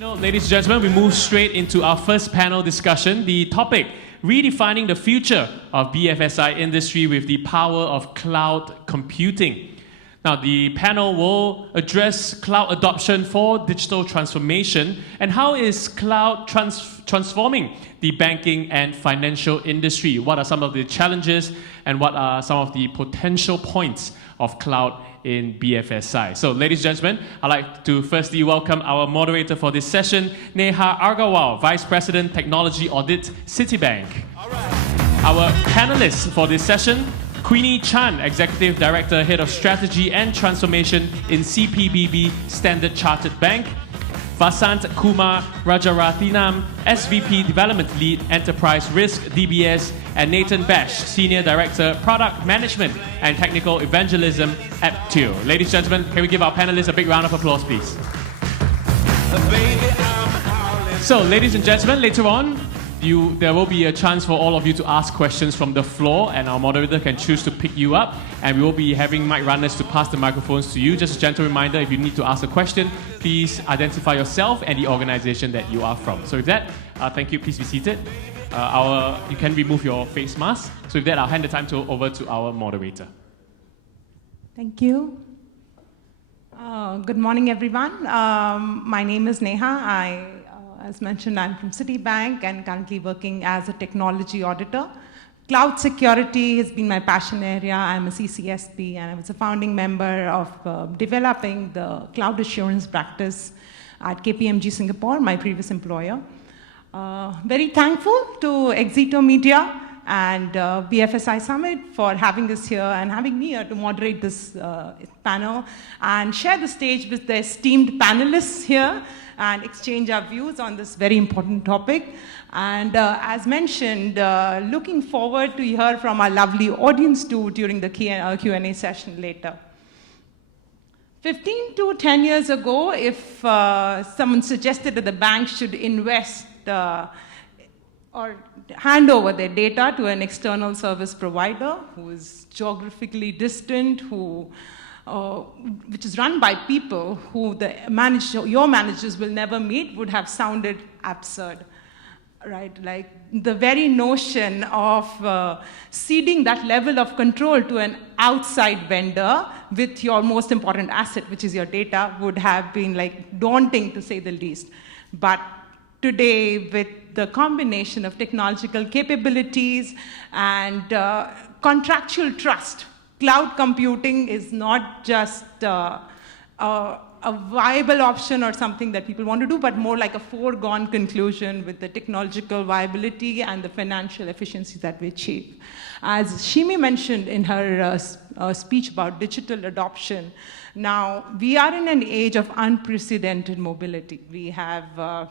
Ladies and gentlemen, we move straight into our first panel discussion. The topic, redefining the future of BFSI industry with the power of cloud computing. Now, the panel will address cloud adoption for digital transformation and how is cloud transforming the banking and financial industry. What are some of the challenges and what are some of the potential points of cloud in BFSI. So, ladies and gentlemen, I'd like to firstly welcome our moderator for this session, Neha Agarwal, Vice President, Technology Audit, Citibank. All right. Our panelists for this session, Queenie Chan, Executive Director, Head of Strategy and Transformation in CPBB Standard Chartered Bank, Vasanth Kumar Rajarathinam, SVP Development Lead, Enterprise Risk, DBS, and Nathan Besh, Senior Director, Product Management and Technical Evangelism, Apptio. Ladies and gentlemen, can we give our panelists a big round of applause, please? So, ladies and gentlemen, later on, there will be a chance for all of you to ask questions from the floor, and our moderator can choose to pick you up, and we will be having mic runners to pass the microphones to you. Just a gentle reminder, if you need to ask a question, please identify yourself and the organization that you are from. So with that, thank you. Please be seated. You can remove your face mask. So with that, I'll hand the time over to our moderator. Thank you. Good morning, everyone. My name is Neha. As mentioned, I'm from Citibank and currently working as a technology auditor. Cloud security has been my passion area. I'm a CCSP and I was a founding member of developing the cloud assurance practice at KPMG Singapore, my previous employer. Very thankful to 𝐂𝐻𝐸𝐿 Media and BFSI Summit for having us here and having me here to moderate this panel and share the stage with the esteemed panelists here and exchange our views on this very important topic. And as mentioned, looking forward to hear from our lovely audience too during the Q&A session later. 15 to 10 years ago, if someone suggested that the bank should invest or hand over their data to an external service provider who is geographically distant, which is run by people who your managers will never meet, would have sounded absurd, right? Like the very notion of ceding that level of control to an outside vendor with your most important asset, which is your data, would have been like daunting to say the least. But today, with the combination of technological capabilities and contractual trust, cloud computing is not just a viable option or something that people want to do, but more like a foregone conclusion with the technological viability and the financial efficiency that we achieve. As 𝐂𝐝𝐸 mentioned in her speech about digital adoption, now we are in an age of unprecedented mobility. We have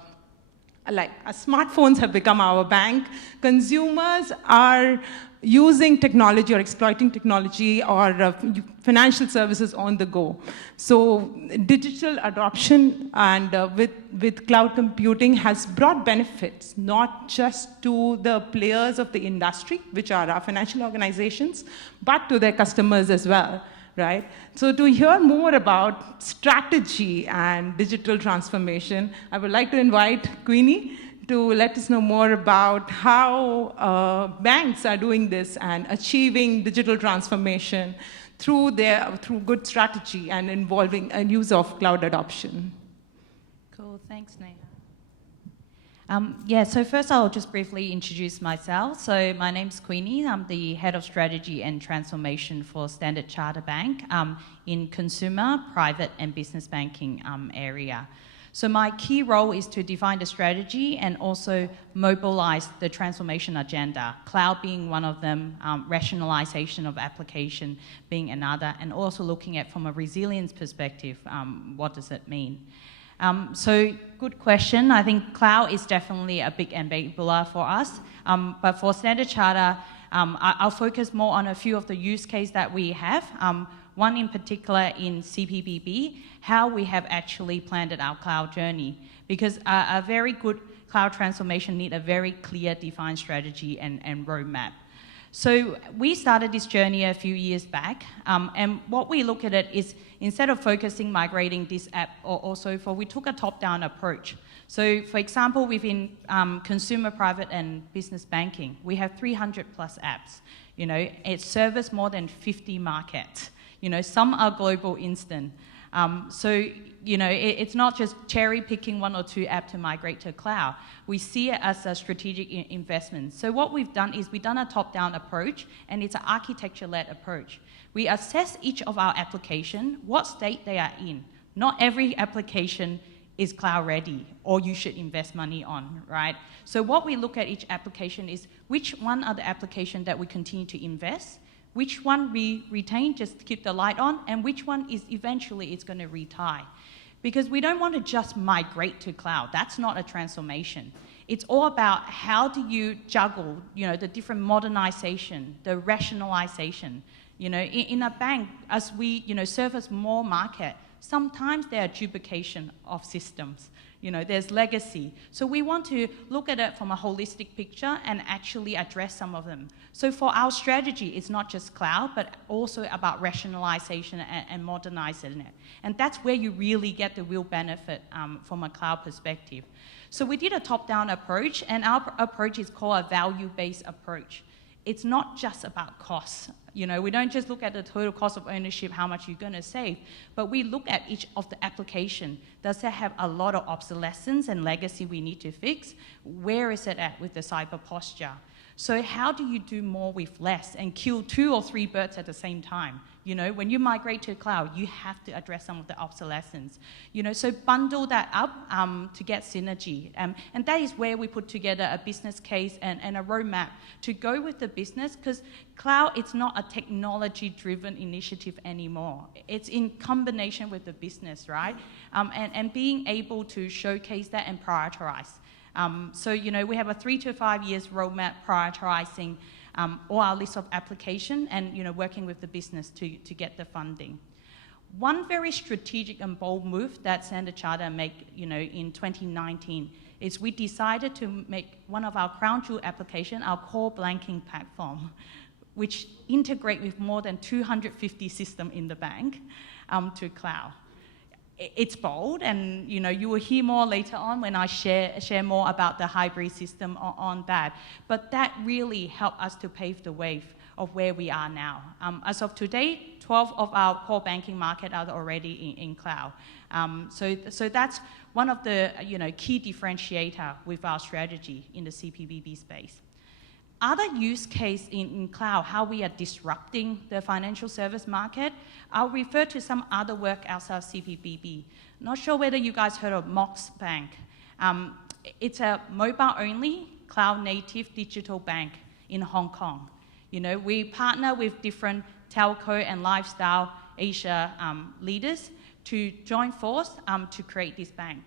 smartphones have become our bank. Consumers are using technology or exploiting technology or financial services on the go. So digital adoption and with cloud computing has brought benefits, not just to the players of the industry, which are our financial organizations, but to their customers as well. Right? So to hear more about strategy and digital transformation, I would like to invite Queenie to let us know more about how banks are doing this and achieving digital transformation through good strategy and involving a use of cloud adoption. Cool, thanks, Neha. So first I'll just briefly introduce myself. So my name's Queenie. I'm the Head of Strategy and Transformation for Standard Chartered Bank in consumer, private and business banking area. So my key role is to define the strategy and also mobilize the transformation agenda, cloud being one of them, rationalization of application being another, and also looking at from a resilience perspective, what does it mean? So good question. I think cloud is definitely a big enabler for us. But for Standard Chartered, I'll focus more on a few of the use cases that we have. One in particular in CPBB, how we have actually planned our cloud journey. Because a very good cloud transformation needs a very clear, defined strategy and roadmap. So we started this journey a few years back, and what we look at it is, instead of focusing migrating this app or so forth, we took a top-down approach. So for example, within consumer, private and business banking, we have 300 plus apps. You know, it serves more than 50 markets. You know, some are global instant. So, you know, it's not just cherry picking one or two apps to migrate to cloud. We see it as a strategic investment. So what we've done is we've done a top-down approach, and it's an architecture-led approach. We assess each of our application, what state they are in. Not every application is cloud ready, or you should invest money on, right? So what we look at each application is which one are the applications that we continue to invest, which one we retain just to keep the light on, and which one is eventually it's going to retire. Because we don't want to just migrate to cloud. That's not a transformation. It's all about how do you juggle, you know, the different modernization, the rationalization. You know, in a bank, as we, you know, service more market, sometimes there are duplication of systems. You know, there's legacy. So we want to look at it from a holistic picture and actually address some of them. So for our strategy, it's not just cloud, but also about rationalization and modernizing it. And that's where you really get the real benefit from a cloud perspective. So we did a top-down approach, and our approach is called a value-based approach. It's not just about costs. You know, we don't just look at the total cost of ownership, how much you're going to save, but we look at each of the application. Does it have a lot of obsolescence and legacy we need to fix? Where is it at with the cyber posture? So how do you do more with less and kill 2 or 3 birds at the same time? You know, when you migrate to cloud, you have to address some of the obsolescence. You know, so bundle that up to get synergy. And that is where we put together a business case and a roadmap to go with the business, because cloud, it's not a technology-driven initiative anymore. It's in combination with the business, right? And being able to showcase that and prioritize. So, you know, we have a 3 to 5 years roadmap prioritizing all our list of application and, you know, working with the business to get the funding. One very strategic and bold move that Standard Chartered made, you know, in 2019 is we decided to make one of our crown jewel application, our core banking platform, which integrate with more than 250 systems in the bank to cloud. It's bold, and you know, you will hear more later on when I share more about the hybrid system on that. But that really helped us to pave the way of where we are now. As of today, 12 of our core banking market are already in cloud. So that's one of the, you know, key differentiator with our strategy in the CPBB space. Other use case in cloud, how we are disrupting the financial service market, I'll refer to some other work outside of CPBB. Not sure whether you guys heard of Mox Bank. It's a mobile-only, cloud-native digital bank in Hong Kong. You know, we partner with different telco and lifestyle Asia leaders to join force to create this bank.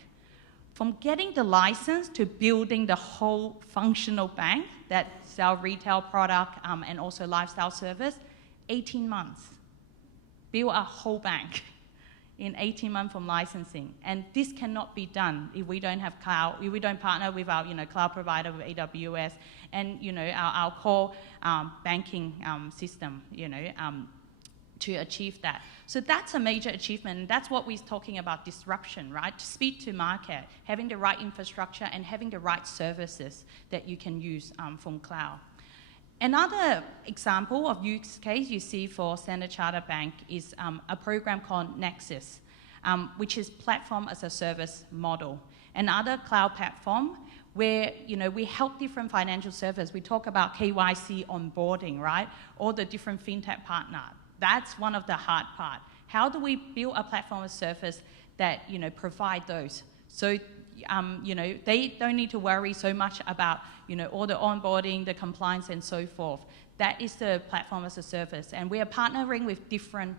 From getting the license to building the whole functional bank that sell retail product and also lifestyle service, 18 months. Build a whole bank in 18 months from licensing. And this cannot be done if we don't have cloud, if we don't partner with our, you know, cloud provider, with AWS, and, you know, our core banking system, you know, to achieve that. So that's a major achievement, and that's what we're talking about, disruption, right? Speed to market, having the right infrastructure and having the right services that you can use from cloud. Another example of use case you see for Standard Chartered Bank is a program called Nexus, which is platform as a service model. Another cloud platform where, you know, we help different financial services. We talk about KYC onboarding, right? All the different fintech partners. That's one of the hard part. How do we build a platform of service that, you know, provide those? So, you know, they don't need to worry so much about, you know, all the onboarding, the compliance, and so forth. That is the platform as a service. And we are partnering with different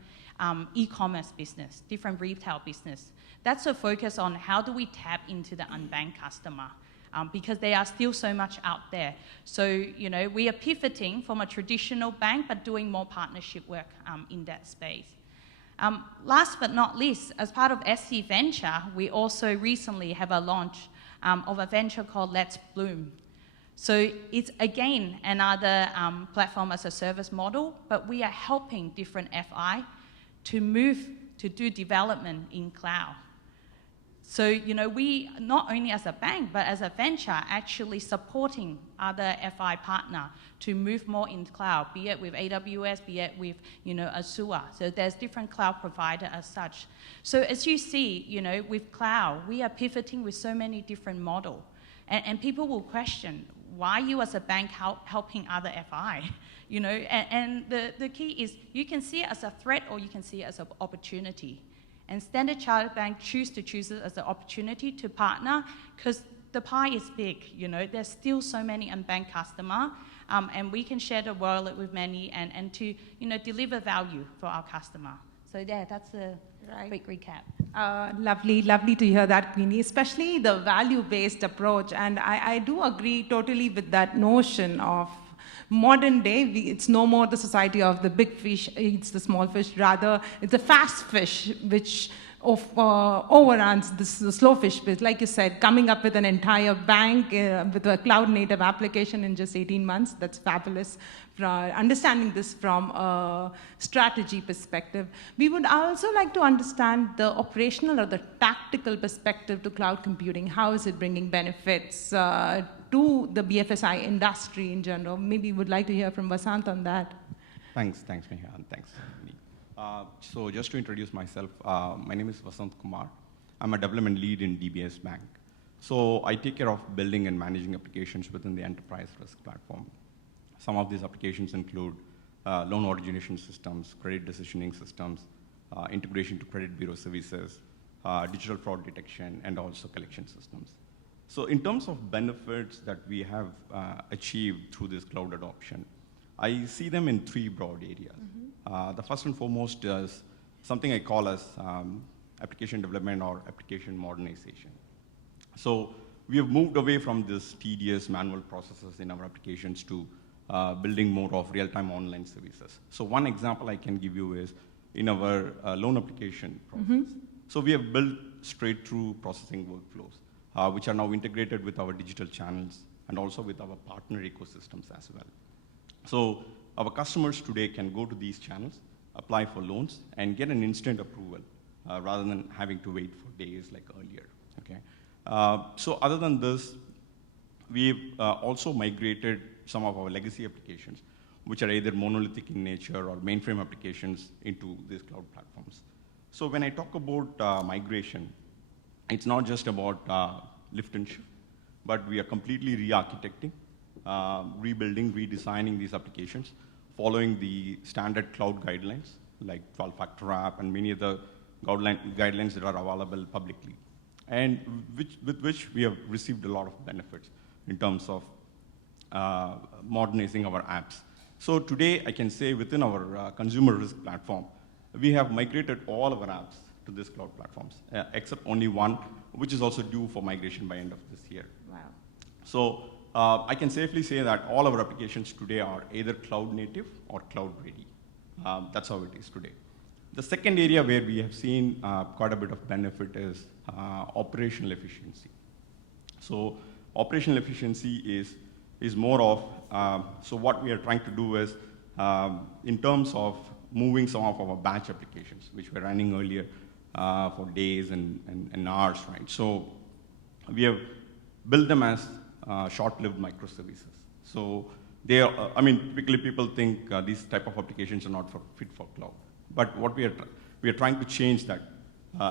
e-commerce business, different retail business. That's a focus on how do we tap into the unbanked customer. Because there are still so much out there. So, you know, we are pivoting from a traditional bank, but doing more partnership work in that space. Last but not least, as part of SC Venture, we also recently have a launch of a venture called Let's Bloom. So it's, again, another platform as a service model, but we are helping different FI to move to do development in cloud. So, you know, we, not only as a bank, but as a venture, actually supporting other FI partner to move more into cloud, be it with AWS, be it with, you know, Azure. So there's different cloud provider as such. So as you see, you know, with cloud, we are pivoting with so many different models. And people will question, why you as a bank helping other FI? You know, and the key is you can see it as a threat or you can see it as an opportunity. And Standard Chartered Bank choose it as an opportunity to partner because the pie is big, you know, there's still so many unbanked customers, and we can share the wallet with many and to, you know, deliver value for our customer. So yeah, that's a quick recap. Lovely to hear that, Queenie, especially the value-based approach. And I do agree totally with that notion of modern day, it's no more the society of the big fish eats the small fish, rather it's a fast fish which overruns the slow fish bit. Like you said, coming up with an entire bank with a cloud-native application in just 18 months, that's fabulous. Understanding this from a strategy perspective. We would also like to understand the operational or the tactical perspective to cloud computing. How is it bringing benefits to the BFSI industry in general? Maybe we would like to hear from Vasanth on that. Thanks, Neha, and thanks. So just to introduce myself, my name is Vasanth Kumar. I'm a development lead in DBS Bank. So I take care of building and managing applications within the enterprise risk platform. Some of these applications include loan origination systems, credit decisioning systems, integration to credit bureau services, digital fraud detection, and also collection systems. So in terms of benefits that we have achieved through this cloud adoption, I see them in three broad areas. The first and foremost is something I call as application development or application modernization. So we have moved away from this tedious manual processes in our applications to building more of real-time online services. So one example I can give you is in our loan application process. So we have built straight-through processing workflows, which are now integrated with our digital channels and also with our partner ecosystems as well. So our customers today can go to these channels, apply for loans, and get an instant approval rather than having to wait for days like earlier. Okay? So other than this, we've also migrated some of our legacy applications, which are either monolithic in nature or mainframe applications into these cloud platforms. So when I talk about migration, it's not just about lift and shift, but we are completely re-architecting, rebuilding, redesigning these applications, following the standard cloud guidelines, like 12-factor app and many other guidelines that are available publicly, and with which we have received a lot of benefits in terms of modernizing our apps. So today, I can say within our consumer risk platform, we have migrated all of our apps to these cloud platforms, except only one, which is also due for migration by end of this year. Wow. So I can safely say that all our applications today are either cloud native or cloud ready. That's how it is today. The second area where we have seen quite a bit of benefit is operational efficiency. So operational efficiency is more of, so what we are trying to do is, in terms of moving some of our batch applications, which were running earlier for days and hours, right? So we have built them as short-lived microservices. So they are, I mean, typically people think these type of applications are not fit for cloud. But what we are trying to change that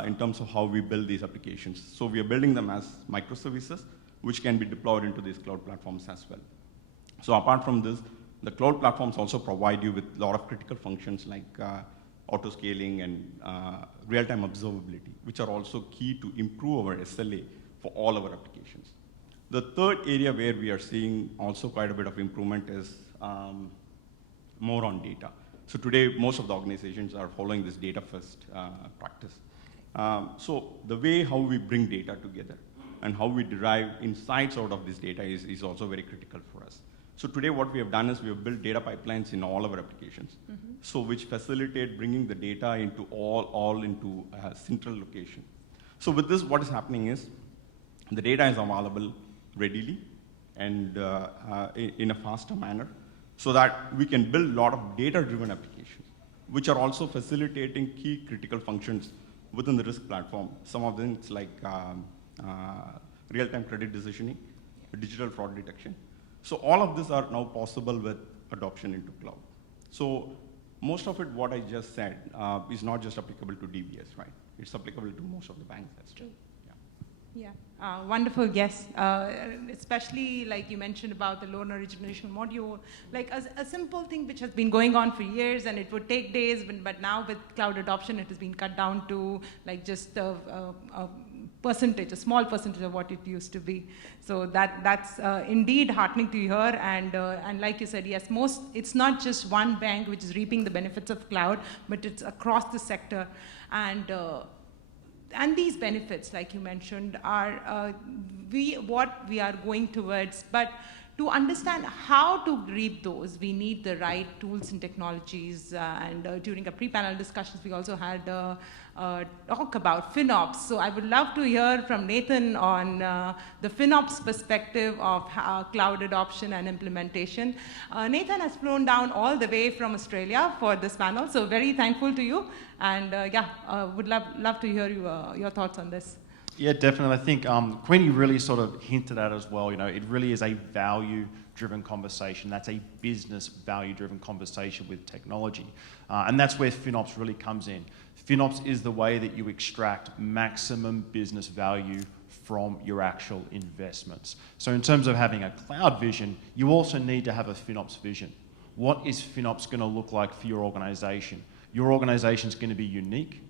in terms of how we build these applications. So we are building them as microservices, which can be deployed into these cloud platforms as well. So apart from this, the cloud platforms also provide you with a lot of critical functions like auto-scaling and real-time observability, which are also key to improve our SLA for all our applications. The third area where we are seeing also quite a bit of improvement is more on data. So today, most of the organizations are following this data-first practice. So the way how we bring data together and how we derive insights out of this data is also very critical for us. So today what we have done is we have built data pipelines in all our applications, so which facilitate bringing the data into all into a central location. So with this, what is happening is the data is available readily, and in a faster manner, so that we can build a lot of data-driven applications, which are also facilitating key critical functions within the risk platform. Some of them, it's like real-time credit decisioning, digital fraud detection. So all of these are now possible with adoption into cloud. So most of it, what I just said, is not just applicable to DBS, right? It's applicable to most of the banks as well. Yeah, wonderful, yes. Especially like you mentioned about the loan origination module, like a simple thing which has been going on for years and it would take days, but now with cloud adoption, it has been cut down to like just a percentage, a small percentage of what it used to be. So that's indeed heartening to hear. And like you said, yes, it's not just one bank which is reaping the benefits of cloud, but it's across the sector. And these benefits, like you mentioned, are what we are going towards. But to understand how to reap those, we need the right tools and technologies. And during a pre-panel discussions, we also had talk about FinOps. So I would love to hear from Nathan on the FinOps perspective of cloud adoption and implementation. Nathan has flown down all the way from Australia for this panel, so very thankful to you. And would love to hear your thoughts on this. Yeah, definitely. I think Queenie really sort of hinted at as well. You know, it really is a value-driven conversation. That's a business value-driven conversation with technology. And that's where FinOps really comes in. FinOps is the way that you extract maximum business value from your actual investments. So in terms of having a cloud vision, you also need to have a FinOps vision. What is FinOps going to look like for your organization? Your organization is going to be unique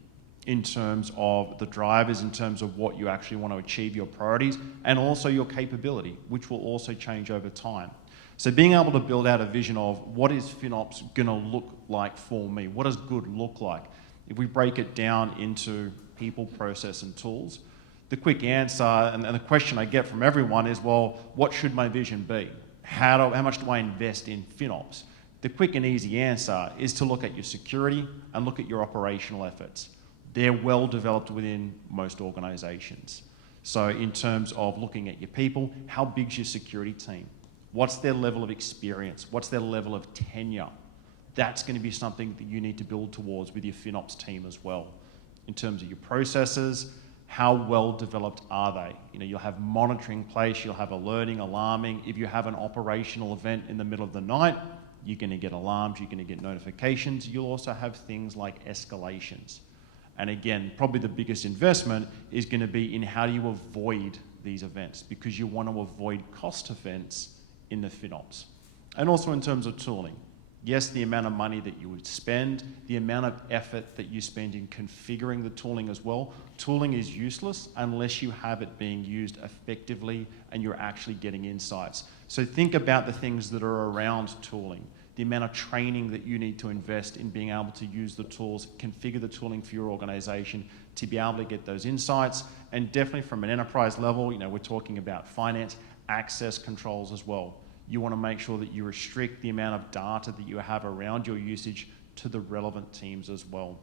in terms of the drivers, in terms of what you actually want to achieve, your priorities, and also your capability, which will also change over time. So being able to build out a vision of what is FinOps going to look like for me? What does good look like? If we break it down into people, process, and tools, the quick answer, and the question I get from everyone is, well, what should my vision be? How much do I invest in FinOps? The quick and easy answer is to look at your security and look at your operational efforts. They're well developed within most organizations. So in terms of looking at your people, how big's your security team? What's their level of experience? What's their level of tenure? That's going to be something that you need to build towards with your FinOps team as well. In terms of your processes, how well developed are they? You know, you'll have monitoring in place, you'll have alerting, alarming. If you have an operational event in the middle of the night, you're going to get alarms, you're going to get notifications. You'll also have things like escalations. And again, probably the biggest investment is going to be in how do you avoid these events, because you want to avoid cost events in the FinOps. And also in terms of tooling. Yes, the amount of money that you would spend, the amount of effort that you spend in configuring the tooling as well. Tooling is useless unless you have it being used effectively and you're actually getting insights. So think about the things that are around tooling. The amount of training that you need to invest in being able to use the tools, configure the tooling for your organization to be able to get those insights. And definitely from an enterprise level, you know, we're talking about finance, access controls as well. You want to make sure that you restrict the amount of data that you have around your usage to the relevant teams as well.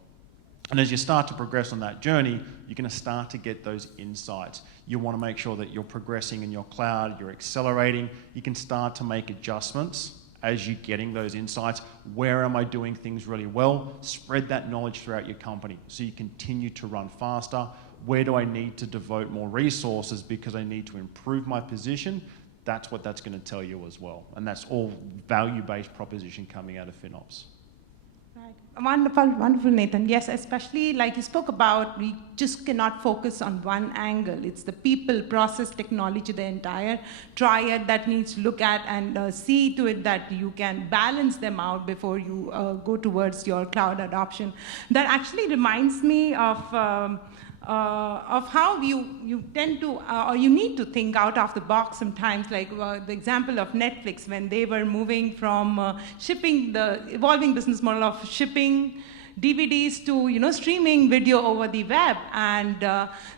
And as you start to progress on that journey, you're going to start to get those insights. You want to make sure that you're progressing in your cloud, you're accelerating. You can start to make adjustments as you're getting those insights. Where am I doing things really well? Spread that knowledge throughout your company so you continue to run faster. Where do I need to devote more resources because I need to improve my position? That's what that's going to tell you as well. And that's all value-based proposition coming out of FinOps. Right. Wonderful, wonderful, Nathan. Yes, especially like you spoke about, we just cannot focus on one angle. It's the people, process, technology, the entire triad that needs to look at and see to it that you can balance them out before you go towards your cloud adoption. That actually reminds me of how you tend to, or you need to think out of the box sometimes, like the example of Netflix when they were moving from shipping, the evolving business model of shipping DVDs to, you know, streaming video over the web, and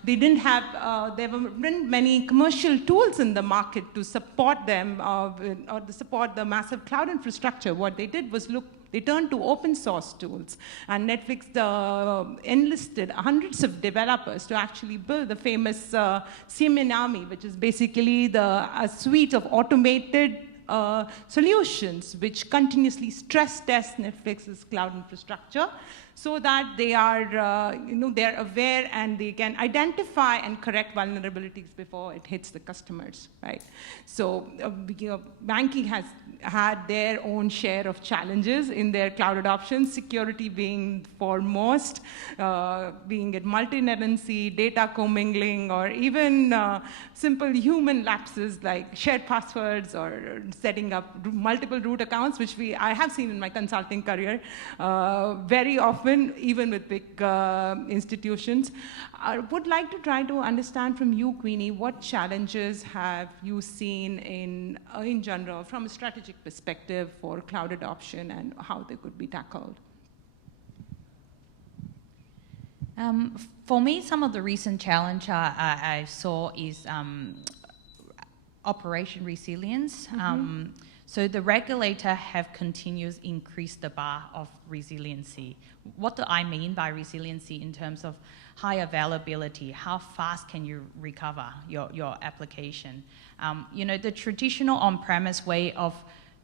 they didn't have, there weren't many commercial tools in the market to support them or to support the massive cloud infrastructure. What they did was They turned to open source tools. And Netflix enlisted hundreds of developers to actually build the famous Siemens Army, which is basically a suite of automated solutions which continuously stress test Netflix's cloud infrastructure so that they are, they're aware and they can identify and correct vulnerabilities before it hits the customers, right? So, banking has had their own share of challenges in their cloud adoption, security being foremost, being it multi-tenancy, data commingling, or even simple human lapses like shared passwords or setting up multiple root accounts, which I have seen in my consulting career very often, even with big institutions. I would like to try to understand from you, Queenie, what challenges have you seen in general from a strategic perspective for cloud adoption and how they could be tackled? For me, some of the recent challenge I saw is operation resilience. So the regulator have continuously increased the bar of resiliency. What do I mean by resiliency in terms of high availability? How fast can you recover your application? The traditional on-premise way of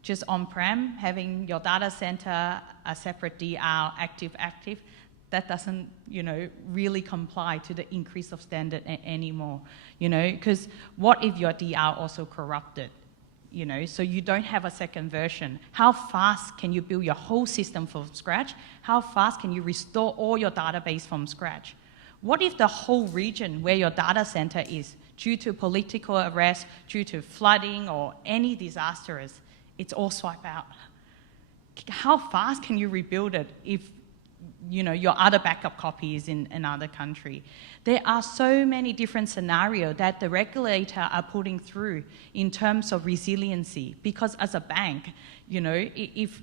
just on-prem, having your data center, a separate DR, active, that doesn't, really comply to the increase of standard anymore, because what if your DR also corrupted? So you don't have a second version. How fast can you build your whole system from scratch? How fast can you restore all your database from scratch? What if the whole region where your data center is, due to political arrest, due to flooding or any disasters, it's all swiped out? How fast can you rebuild it if your other backup copy is in another country? There are so many different scenarios that the regulator are putting through in terms of resiliency, because as a bank, if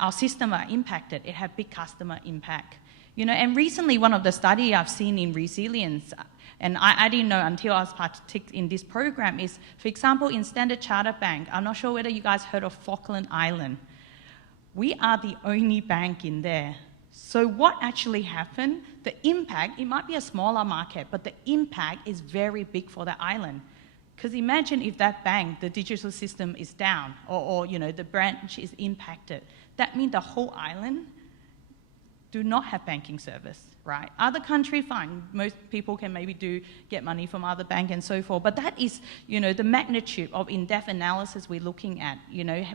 our system are impacted, it have big customer impact. And recently one of the study I've seen in resilience, and I didn't know until I was partaking in this program, is, for example, in Standard Chartered Bank, I'm not sure whether you guys heard of Falkland Island. We are the only bank in there. So what actually happened, the impact, it might be a smaller market, but the impact is very big for the island. Because imagine if that bank, the digital system is down, or the branch is impacted. That means the whole island do not have banking service, right? Other countries, fine. Most people can maybe get money from other banks and so forth. But that is, the magnitude of in-depth analysis we're looking at.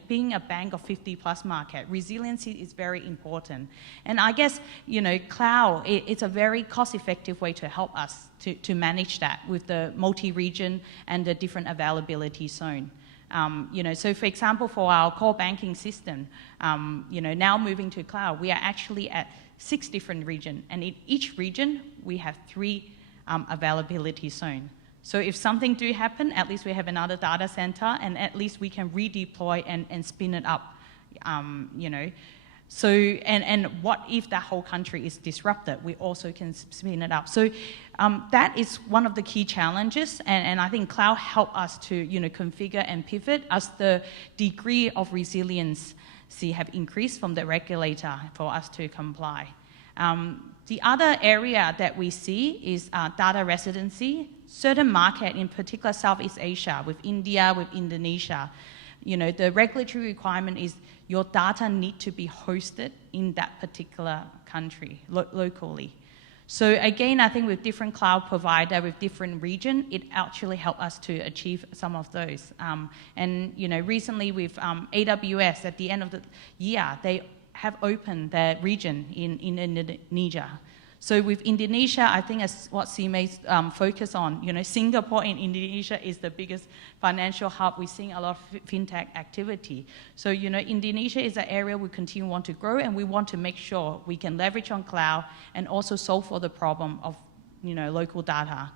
Being a bank of 50+ market, resiliency is very important. And I guess, cloud, it's a very cost-effective way to help us to manage that with the multi-region and the different availability zone. So for example, for our core banking system, now moving to cloud, we are actually at 6 different regions, and in each region, we have 3 availability zones. So if something do happen, at least we have another data center, and at least we can redeploy and spin it up, So, and what if the whole country is disrupted? We also can spin it up. So that is one of the key challenges, and I think cloud help us to configure and pivot as the degree of resilience have increased from the regulator for us to comply. The other area that we see is data residency. Certain market, in particular Southeast Asia, with India, with Indonesia, the regulatory requirement is your data need to be hosted in that particular country, locally. So again, I think with different cloud provider, with different region, it actually helped us to achieve some of those. And recently with AWS, at the end of the year, they have opened their region in Indonesia. So with Indonesia, I think that's what 𝐂𝐚𝐬𝐻 focus on. Singapore and Indonesia is the biggest financial hub. We're seeing a lot of fintech activity. So, Indonesia is an area we continue want to grow, and we want to make sure we can leverage on cloud and also solve for the problem of, local data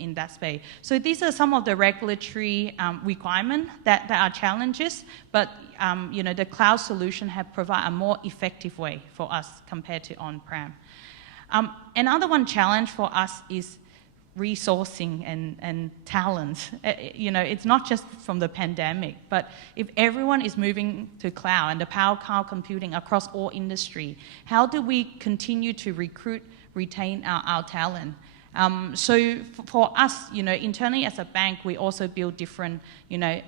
in that space. So these are some of the regulatory requirements that are challenges, but, the cloud solution have provided a more effective way for us compared to on-prem. Another one challenge for us is resourcing and talent. You know, it's not just from the pandemic, but if everyone is moving to cloud and the power of cloud computing across all industry, how do we continue to recruit, retain our talent? So for us, you know, internally as a bank, we also build different, you know,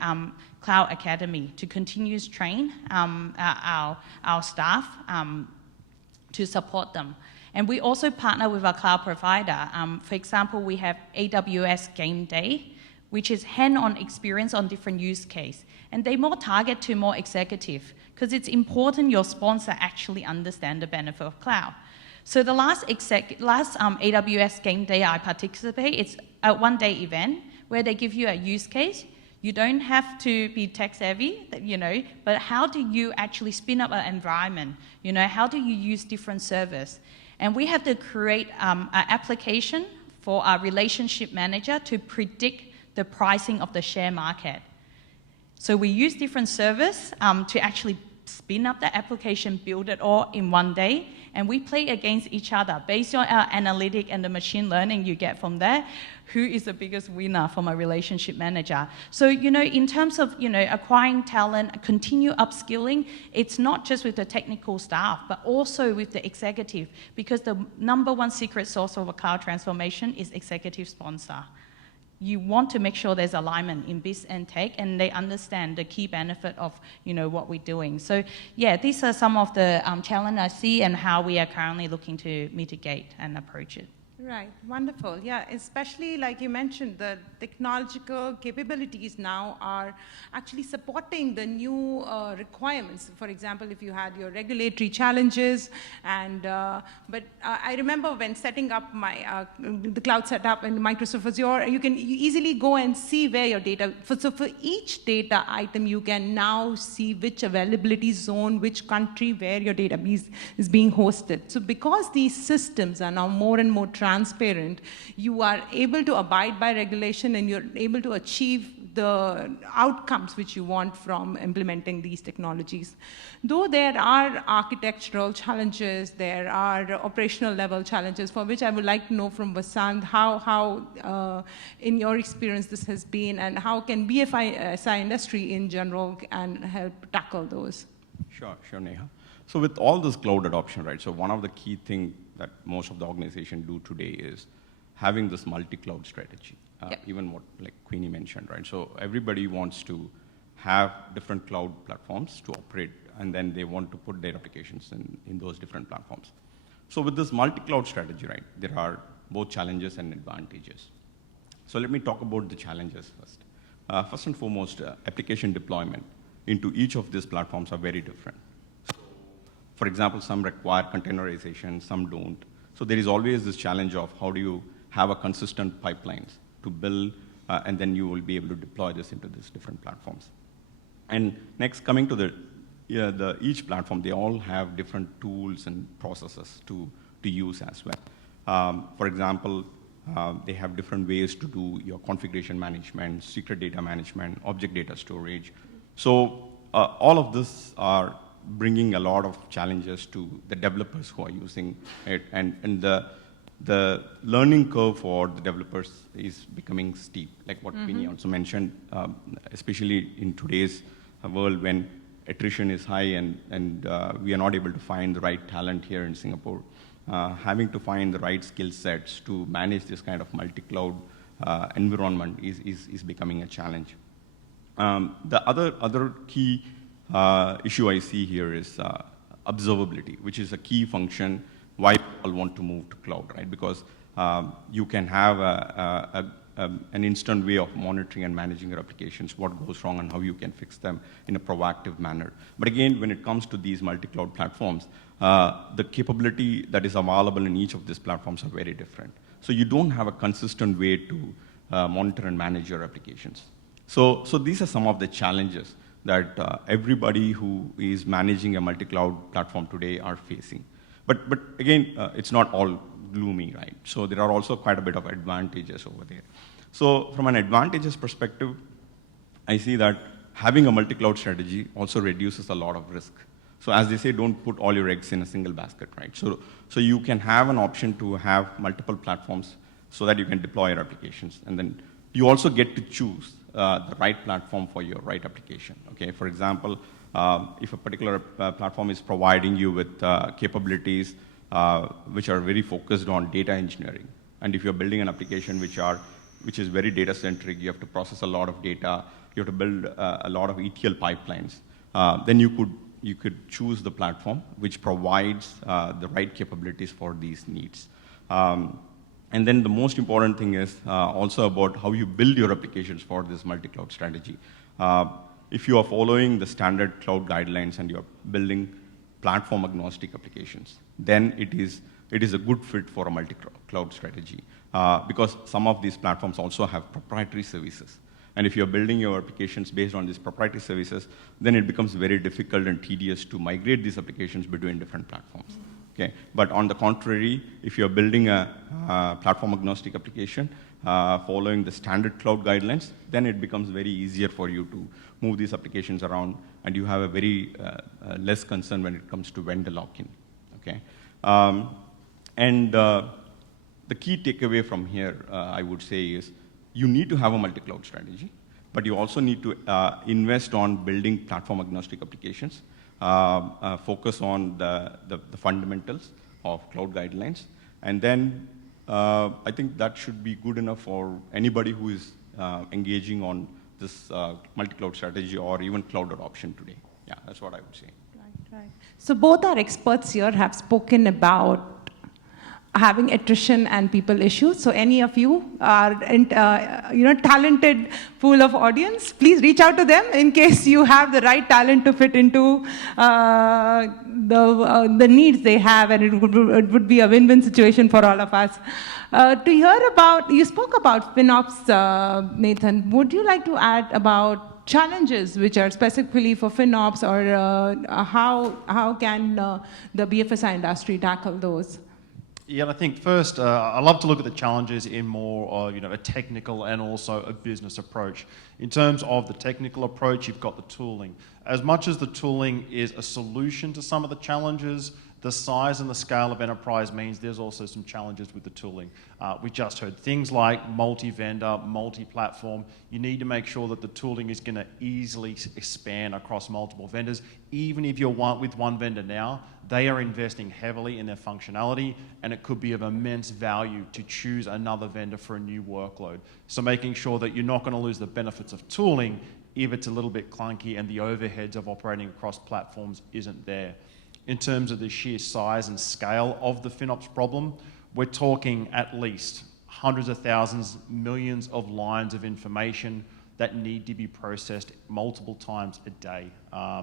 cloud academy to continue to train our staff to support them. And we also partner with our cloud provider. For example, we have AWS Game Day, which is hand-on experience on different use case. And they more target to more executive, because it's important your sponsor actually understand the benefit of cloud. So the last AWS Game Day I participate, it's a one-day event where they give you a use case. You don't have to be tech savvy, you know, but how do you actually spin up an environment? You know, how do you use different servers? And we have to create an application for our relationship manager to predict the pricing of the share market. So we use different servers to actually spin up the application, build it all in one day, and we play against each other based on our analytic and the machine learning you get from there. Who is the biggest winner from a relationship manager? So, you know, in terms of, you know, acquiring talent, continue upskilling, it's not just with the technical staff, but also with the executive, because the number one secret sauce of a cloud transformation is executive sponsor. You want to make sure there's alignment in biz and tech, and they understand the key benefit of, you know, what we're doing. So, yeah, these are some of the challenges I see and how we are currently looking to mitigate and approach it. Right, wonderful. Yeah, especially like you mentioned, the technological capabilities now are actually supporting the new requirements. For example, if you had your regulatory challenges, and but I remember when setting up my the cloud setup in Microsoft Azure, you easily go and see where your data. So for each data item, you can now see which availability zone, which country, where your database is being hosted. So because these systems are now more and more transparent, you are able to abide by regulation and you're able to achieve the outcomes which you want from implementing these technologies. Though there are architectural challenges, there are operational level challenges, for which I would like to know from Vasanth how in your experience this has been, and how can BFSI industry in general and help tackle those? Sure, Neha. So with all this cloud adoption, right, so one of the key things that most of the organizations do today is having this multi-cloud strategy. Even what like Queenie mentioned, right? So everybody wants to have different cloud platforms to operate, and then they want to put their applications in those different platforms. So with this multi-cloud strategy, right, there are both challenges and advantages. So let me talk about the challenges first. First and foremost, application deployment into each of these platforms are very different. For example, some require containerization, some don't. So there is always this challenge of how do you have a consistent pipelines to build, and then you will be able to deploy this into these different platforms. And next, coming to each platform, they all have different tools and processes to use as well. For example, they have different ways to do your configuration management, secret data management, object data storage. So all of this are bringing a lot of challenges to the developers who are using it, and the learning curve for the developers is becoming steep, like what Queenie also mentioned, especially in today's world when attrition is high and we are not able to find the right talent here in Singapore. Having to find the right skill sets to manage this kind of multi-cloud environment is becoming a challenge. The other key issue I see here is observability, which is a key function why people want to move to cloud, right? Because you can have an instant way of monitoring and managing your applications, what goes wrong and how you can fix them in a proactive manner. But again, when it comes to these multi-cloud platforms, the capability that is available in each of these platforms are very different. So you don't have a consistent way to monitor and manage your applications. So these are some of the challenges that everybody who is managing a multi-cloud platform today are facing. But again, it's not all gloomy, right? So there are also quite a bit of advantages over there. So from an advantages perspective, I see that having a multi-cloud strategy also reduces a lot of risk. So as they say, don't put all your eggs in a single basket, right? So you can have an option to have multiple platforms so that you can deploy your applications. And then you also get to choose the right platform for your right application. Okay, for example, if a particular platform is providing you with capabilities which are very focused on data engineering, and if you're building an application which is very data-centric, you have to process a lot of data, you have to build a lot of ETL pipelines, then you could choose the platform which provides the right capabilities for these needs. And then the most important thing is also about how you build your applications for this multi-cloud strategy. If you are following the standard cloud guidelines and you're building platform agnostic applications, then it is a good fit for a multi-cloud strategy because some of these platforms also have proprietary services. And if you're building your applications based on these proprietary services, then it becomes very difficult and tedious to migrate these applications between different platforms. Okay? But on the contrary, if you're building a platform agnostic application following the standard cloud guidelines, then it becomes very easier for you to move these applications around, and you have a very less concern when it comes to vendor lock-in. Okay? The key takeaway from here, I would say, is you need to have a multi-cloud strategy, but you also need to invest on building platform agnostic applications, focus on the fundamentals of cloud guidelines, and then I think that should be good enough for anybody who is engaging on this multi-cloud strategy or even cloud adoption today. Yeah, that's what I would say. Right. So both our experts here have spoken about having attrition and people issues. So any of you are, talented pool of audience, please reach out to them in case you have the right talent to fit into the needs they have, and it would be a win-win situation for all of us. To hear about, you spoke about FinOps, Nathan. Would you like to add about challenges which are specifically for FinOps, or how can the BFSI industry tackle those? Yeah, and I think first, I love to look at the challenges in more, a technical and also a business approach. In terms of the technical approach, you've got the tooling. As much as the tooling is a solution to some of the challenges, the size and the scale of enterprise means there's also some challenges with the tooling. We just heard things like multi-vendor, multi-platform. You need to make sure that the tooling is going to easily expand across multiple vendors. Even if you're with one vendor now, they are investing heavily in their functionality, and it could be of immense value to choose another vendor for a new workload. So making sure that you're not going to lose the benefits of tooling if it's a little bit clunky and the overheads of operating across platforms isn't there. In terms of the sheer size and scale of the FinOps problem, we're talking at least hundreds of thousands, millions of lines of information that need to be processed multiple times a day.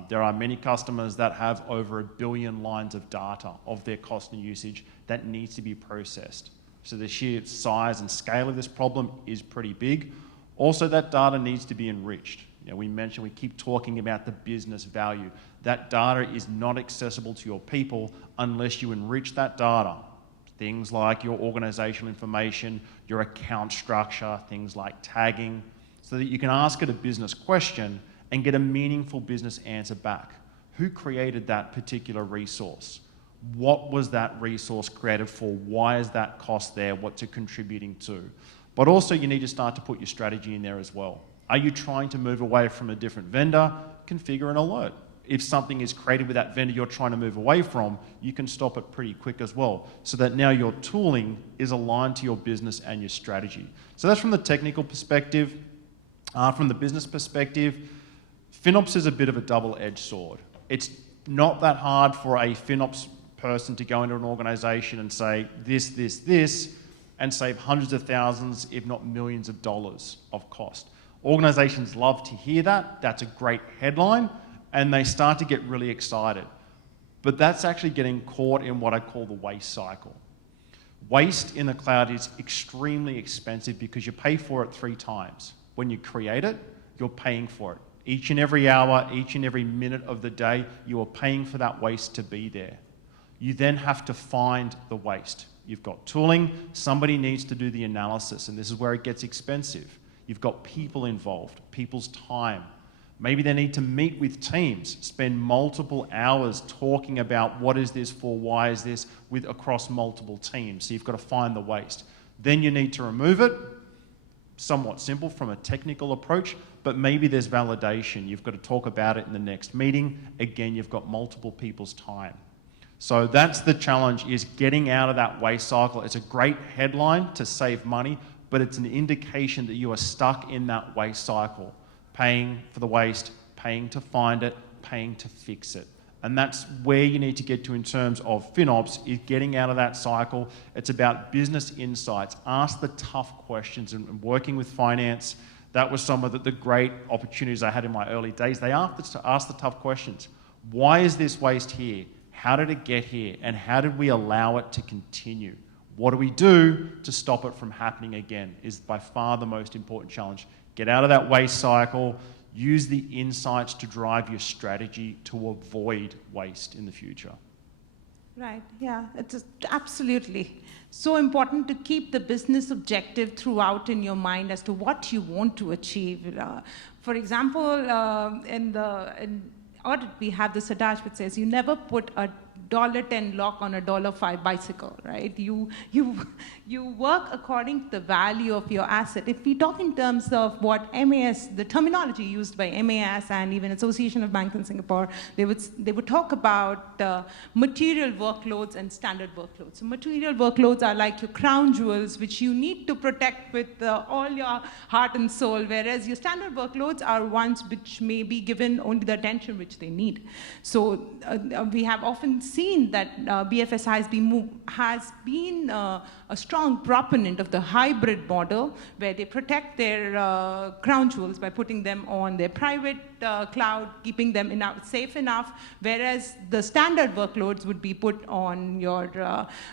There are many customers that have over 1 billion lines of data of their cost and usage that needs to be processed. So the sheer size and scale of this problem is pretty big. Also, that data needs to be enriched. We keep talking about the business value. That data is not accessible to your people unless you enrich that data. Things like your organizational information, your account structure, things like tagging, so that you can ask it a business question and get a meaningful business answer back. Who created that particular resource? What was that resource created for? Why is that cost there? What's it contributing to? But also you need to start to put your strategy in there as well. Are you trying to move away from a different vendor? Configure an alert. If something is created with that vendor you're trying to move away from, you can stop it pretty quick as well, so that now your tooling is aligned to your business and your strategy. So that's from the technical perspective. From the business perspective, FinOps is a bit of a double-edged sword. It's not that hard for a FinOps person to go into an organization and say this, and save hundreds of thousands, if not millions of dollars of cost. Organizations love to hear that. That's a great headline, and they start to get really excited. But that's actually getting caught in what I call the waste cycle. Waste in the cloud is extremely expensive because you pay for it 3 times. When you create it, you're paying for it. Each and every hour, each and every minute of the day, you are paying for that waste to be there. You then have to find the waste. You've got tooling, somebody needs to do the analysis, and this is where it gets expensive. You've got people involved, people's time. Maybe they need to meet with teams, spend multiple hours talking about what is this for, why is this, across multiple teams. So you've got to find the waste. Then you need to remove it. Somewhat simple from a technical approach, but maybe there's validation. You've got to talk about it in the next meeting. Again, you've got multiple people's time. So that's the challenge, is getting out of that waste cycle. It's a great headline to save money, but it's an indication that you are stuck in that waste cycle, paying for the waste, paying to find it, paying to fix it. And that's where you need to get to in terms of FinOps, is getting out of that cycle. It's about business insights. Ask the tough questions, and working with finance, that was some of the great opportunities I had in my early days. They asked to ask the tough questions. Why is this waste here? How did it get here? And how did we allow it to continue? What do we do to stop it from happening again is by far the most important challenge. Get out of that waste cycle. Use the insights to drive your strategy to avoid waste in the future. Right, yeah, it's absolutely so important to keep the business objective throughout in your mind as to what you want to achieve. For example, in audit, we have this adage which says you never put a $10 lock on a $5 bicycle, right? You work according to the value of your asset. If we talk in terms of what MAS, the terminology used by MAS and even Association of Banks in Singapore, they would talk about material workloads and standard workloads. So material workloads are like your crown jewels, which you need to protect with all your heart and soul, whereas your standard workloads are ones which may be given only the attention which they need. So we have often seen that BFSI has been a strong proponent of the hybrid model, where they protect their crown jewels by putting them on their private cloud, keeping them safe enough, whereas the standard workloads would be put on your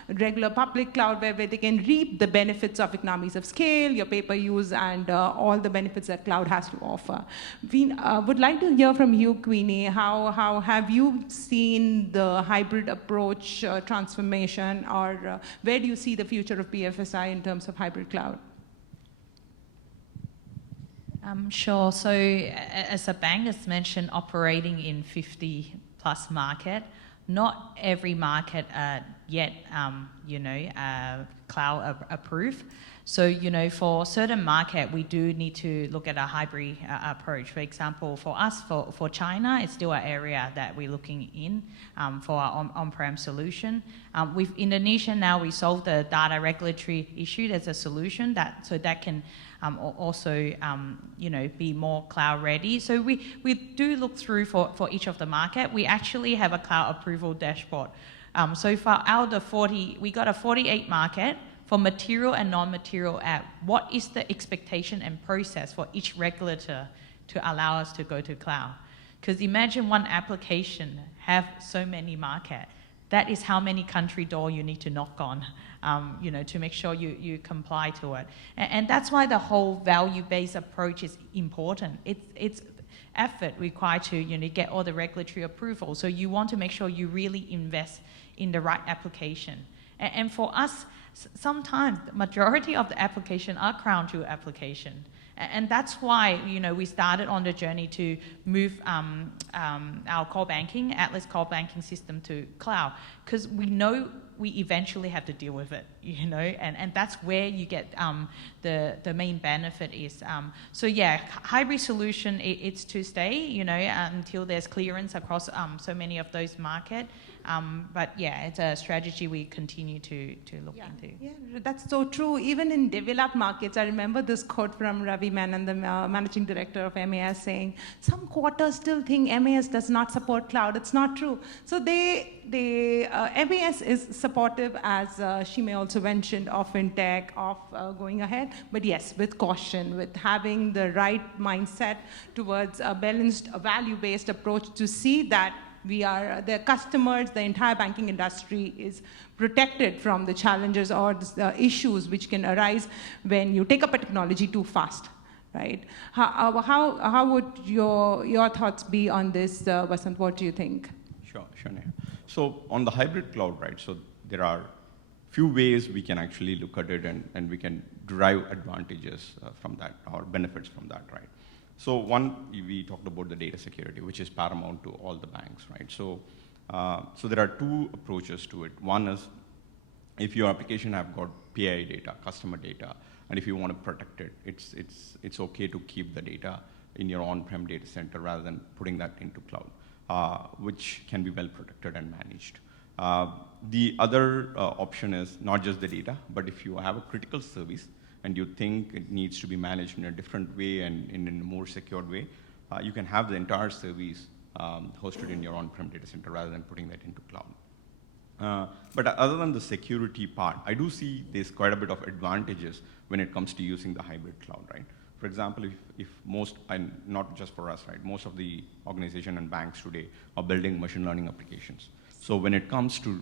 regular public cloud, where they can reap the benefits of economies of scale, your pay-per-use, and all the benefits that cloud has to offer. We would like to hear from you, Queenie. How have you seen the hybrid approach transformation, or where do you see the future of BFSI in terms of hybrid cloud? Sure. So as a bank, as mentioned, operating in 50 plus market, not every market yet, cloud approved. So, for certain market, we do need to look at a hybrid approach. For example, for us, for China, it's still an area that we're looking in for our on-prem solution. With Indonesia now, we solved the data regulatory issue. There's a solution so that can also, be more cloud ready. So we do look through for each of the market. We actually have a cloud approval dashboard. So far, out of the 40, we got a 48 market. For material and non-material app, what is the expectation and process for each regulator to allow us to go to cloud? Because imagine one application have so many market. That is how many country door you need to knock on, to make sure you comply to it. And that's why the whole value-based approach is important. It's effort required to get all the regulatory approval. So you want to make sure you really invest in the right application. And for us, sometimes the majority of the application are crown jewel application. And that's why, we started on the journey to move our core banking, Atlas core banking system to cloud, because we know we eventually have to deal with it, and that's where you get the main benefit is. So yeah, hybrid solution, it's to stay, until there's clearance across so many of those markets. But yeah, it's a strategy we continue to look into. Yeah, that's so true. Even in developed markets, I remember this quote from Ravi Menon, the managing director of MAS, saying, some quarters still think MAS does not support cloud. It's not true. So MAS is supportive, as she may also mentioned, of fintech, of going ahead. But yes, with caution, with having the right mindset towards a balanced, value-based approach to see that the customers, the entire banking industry is protected from the challenges or the issues which can arise when you take up a technology too fast, right? How would your thoughts be on this, Vasanth? What do you think? Sure, Neha. So on the hybrid cloud, right, so there are few ways we can actually look at it and we can derive advantages from that or benefits from that, right? So one, we talked about the data security, which is paramount to all the banks, right? So there are two approaches to it. One is if your application have got PI data, customer data, and if you want to protect it, it's okay to keep the data in your on-prem data center rather than putting that into cloud, which can be well protected and managed. The other option is not just the data, but if you have a critical service and you think it needs to be managed in a different way and in a more secured way, you can have the entire service hosted in your on-prem data center rather than putting that into cloud. But other than the security part, I do see there's quite a bit of advantages when it comes to using the hybrid cloud, right? For example, if most, and not just for us, right, most of the organization and banks today are building machine learning applications. So when it comes to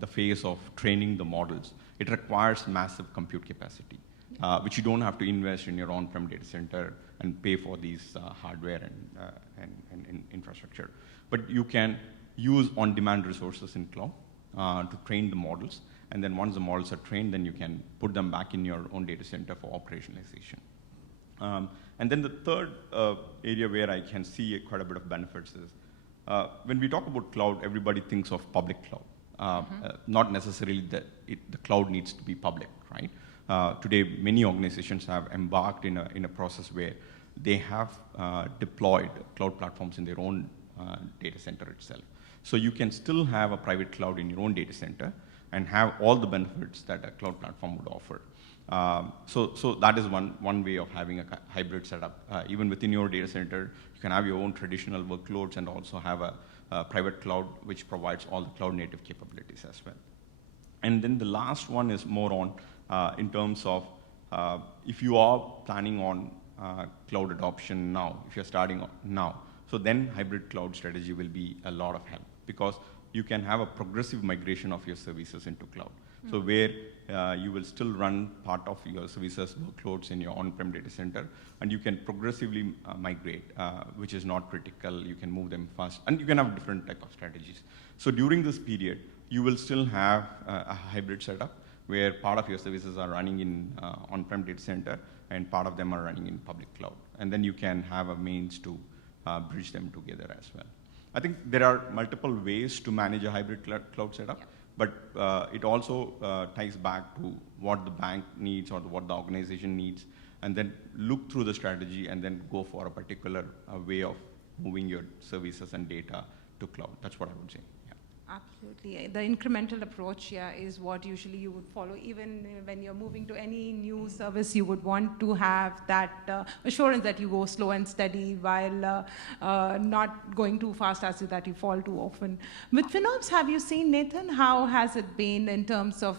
the phase of training the models, it requires massive compute capacity, which you don't have to invest in your on-prem data center and pay for these hardware and infrastructure. But you can use on-demand resources in cloud to train the models. And then once the models are trained, then you can put them back in your own data center for operationalization. And then the third area where I can see quite a bit of benefits is when we talk about cloud, everybody thinks of public cloud. Not necessarily that the cloud needs to be public, right? Today, many organizations have embarked in a process where they have deployed cloud platforms in their own data center itself. So you can still have a private cloud in your own data center and have all the benefits that a cloud platform would offer. So that is one way of having a hybrid setup. Even within your data center, you can have your own traditional workloads and also have a private cloud which provides all the cloud native capabilities as well. And then the last one is more on in terms of if you are planning on cloud adoption now, if you're starting now, so then hybrid cloud strategy will be a lot of help because you can have a progressive migration of your services into cloud. So where you will still run part of your services workloads in your on-prem data center, and you can progressively migrate, which is not critical. You can move them fast, and you can have different type of strategies. So during this period, you will still have a hybrid setup where part of your services are running in on-prem data center, and part of them are running in public cloud. And then you can have a means to bridge them together as well. I think there are multiple ways to manage a hybrid cloud setup. Yeah. But it also ties back to what the bank needs or what the organization needs, and then look through the strategy and then go for a particular way of moving your services and data to cloud. That's what I would say. Yeah. Absolutely. The incremental approach here is what usually you would follow. Even when you're moving to any new service, you would want to have that assurance that you go slow and steady while not going too fast as that you fall too often. With FinOps, have you seen, Nathan, how has it been in terms of,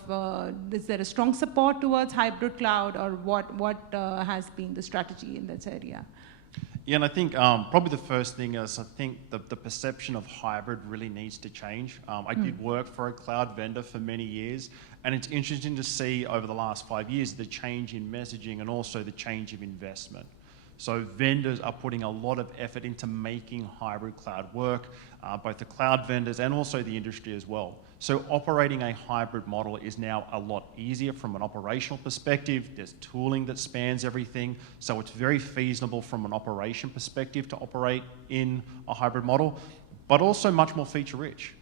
is there a strong support towards hybrid cloud, or what has been the strategy in this area? Yeah, and I think probably the first thing is I think the perception of hybrid really needs to change. I did work for a cloud vendor for many years, and it's interesting to see over the last 5 years the change in messaging and also the change of investment. So vendors are putting a lot of effort into making hybrid cloud work, both the cloud vendors and also the industry as well. So operating a hybrid model is now a lot easier from an operational perspective. There's tooling that spans everything. So it's very feasible from an operation perspective to operate in a hybrid model, but also much more feature rich.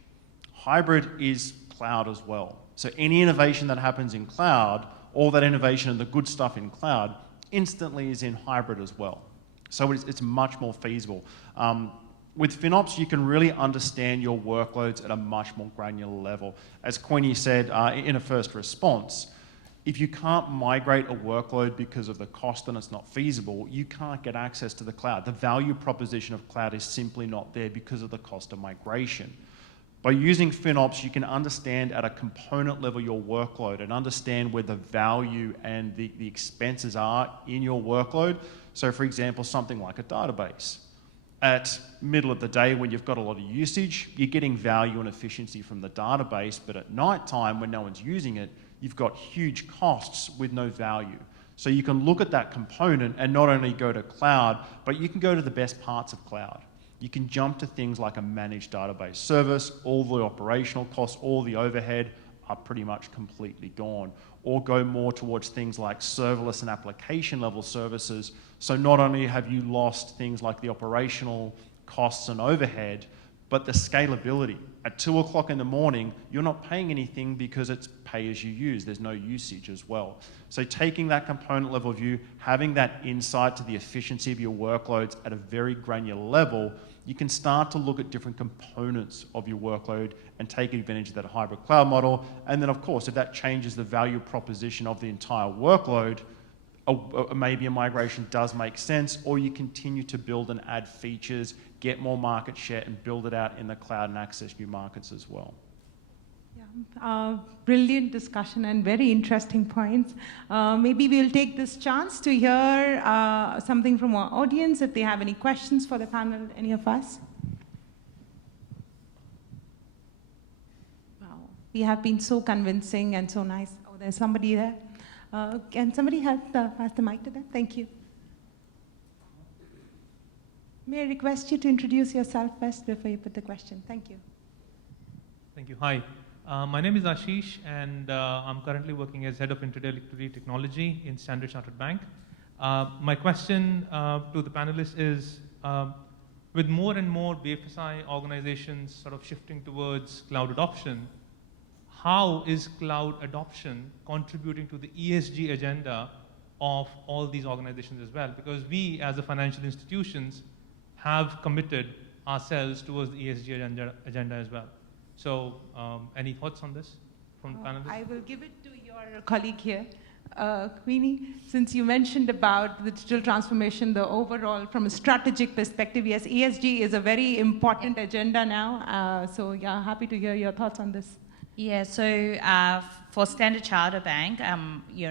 Hybrid is cloud as well. So any innovation that happens in cloud, all that innovation and the good stuff in cloud instantly is in hybrid as well. So it's much more feasible. With FinOps, you can really understand your workloads at a much more granular level. As Queenie said in a first response, if you can't migrate a workload because of the cost and it's not feasible, you can't get access to the cloud. The value proposition of cloud is simply not there because of the cost of migration. By using FinOps, you can understand at a component level your workload and understand where the value and the expenses are in your workload. So for example, something like a database. At middle of the day when you've got a lot of usage, you're getting value and efficiency from the database, but at night time when no one's using it, you've got huge costs with no value. So you can look at that component and not only go to cloud, but you can go to the best parts of cloud. You can jump to things like a managed database service, all the operational costs, all the overhead are pretty much completely gone. Or go more towards things like serverless and application level services. So not only have you lost things like the operational costs and overhead, but the scalability. at 2 o'clock in the morning, you're not paying anything because it's pay as you use. There's no usage as well. So taking that component level view, having that insight to the efficiency of your workloads at a very granular level, you can start to look at different components of your workload and take advantage of that hybrid cloud model. And then, of course, if that changes the value proposition of the entire workload, maybe a migration does make sense, or you continue to build and add features, get more market share, and build it out in the cloud and access new markets as well. Yeah, brilliant discussion and very interesting points. Maybe we'll take this chance to hear something from our audience, if they have any questions for the panel, any of us. Wow, we have been so convincing and so nice. Oh, there's somebody there. Can somebody help pass the mic to them? Thank you. May I request you to introduce yourself first before you put the question? Thank you. Thank you. Hi. My name is Ashish, and I'm currently working as Head of Introductory Technology in Standard Chartered Bank. My question to the panelists is, with more and more BFSI organizations sort of shifting towards cloud adoption, how is cloud adoption contributing to the ESG agenda of all these organizations as well? Because we, as the financial institutions, have committed ourselves towards the ESG agenda as well. So, any thoughts on this from the panelists? I will give it to your colleague here. Queenie, since you mentioned about the digital transformation, the overall, from a strategic perspective, yes, ESG is a very important agenda now. So yeah, happy to hear your thoughts on this. Yeah, so for Standard Chartered Bank,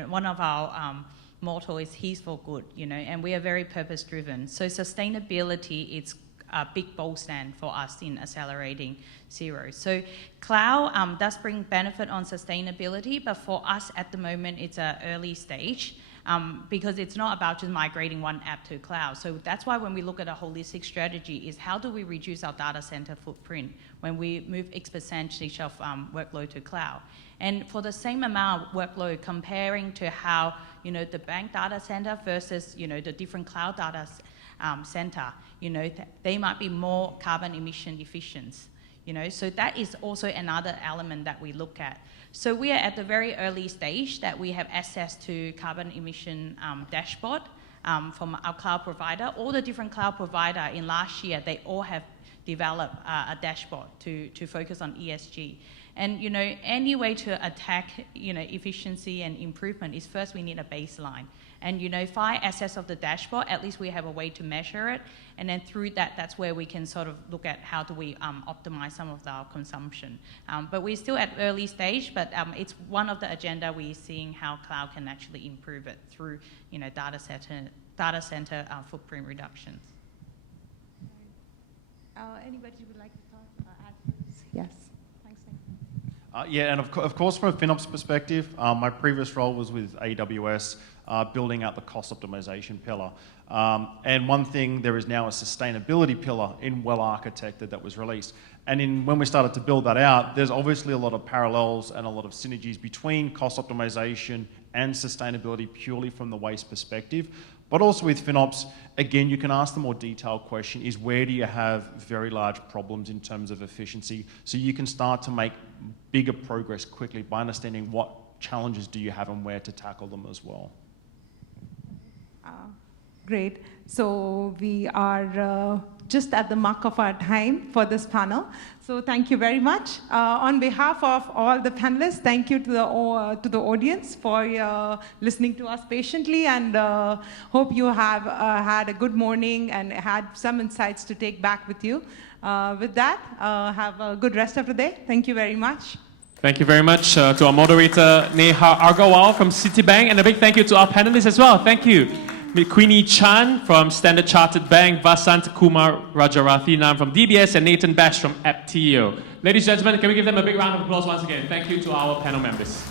one of our motto is "He's for Good," and we are very purpose-driven. So sustainability, it's a big bold stand for us in accelerating zero. So cloud does bring benefit on sustainability, but for us at the moment, it's an early stage. Because it's not about just migrating one app to cloud. So that's why when we look at a holistic strategy is how do we reduce our data center footprint when we move X percentage of workload to cloud. And for the same amount of workload, comparing to how, the bank data center versus, the different cloud data center, they might be more carbon emission efficient. So that is also another element that we look at. So we are at the very early stage that we have access to carbon emission dashboard from our cloud provider. All the different cloud provider in last year, they all have developed a dashboard to focus on ESG. And any way to attack efficiency and improvement is first we need a baseline. And via access of the dashboard, at least we have a way to measure it. And then through that, that's where we can sort of look at how do we optimize some of our consumption. But we're still at early stage, but it's one of the agenda we're seeing how cloud can actually improve it through data center footprint reductions. Anybody would like to talk, add to this? Yes. Thanks, Nick. Yeah, and of course, from a FinOps perspective, my previous role was with AWS, building out the cost optimization pillar. And one thing, there is now a sustainability pillar in well architected that was released. And when we started to build that out, there's obviously a lot of parallels and a lot of synergies between cost optimization and sustainability purely from the waste perspective. But also with FinOps, again, you can ask the more detailed question is where do you have very large problems in terms of efficiency? So you can start to make bigger progress quickly by understanding what challenges do you have and where to tackle them as well. Great. So we are just at the mark of our time for this panel. So thank you very much. On behalf of all the panelists, thank you to the audience for listening to us patiently, and hope you have had a good morning and had some insights to take back with you. With that, have a good rest of the day. Thank you very much. Thank you very much to our moderator, Neha Agarwal from Citibank, and a big thank you to our panelists as well. Thank you. Queenie Chan from Standard Chartered Bank, Vasanth, Kumar, Rajarathinam from DBS, and Nathan Besh from Apptio. Ladies and gentlemen, can we give them a big round of applause once again? Thank you to our panel members.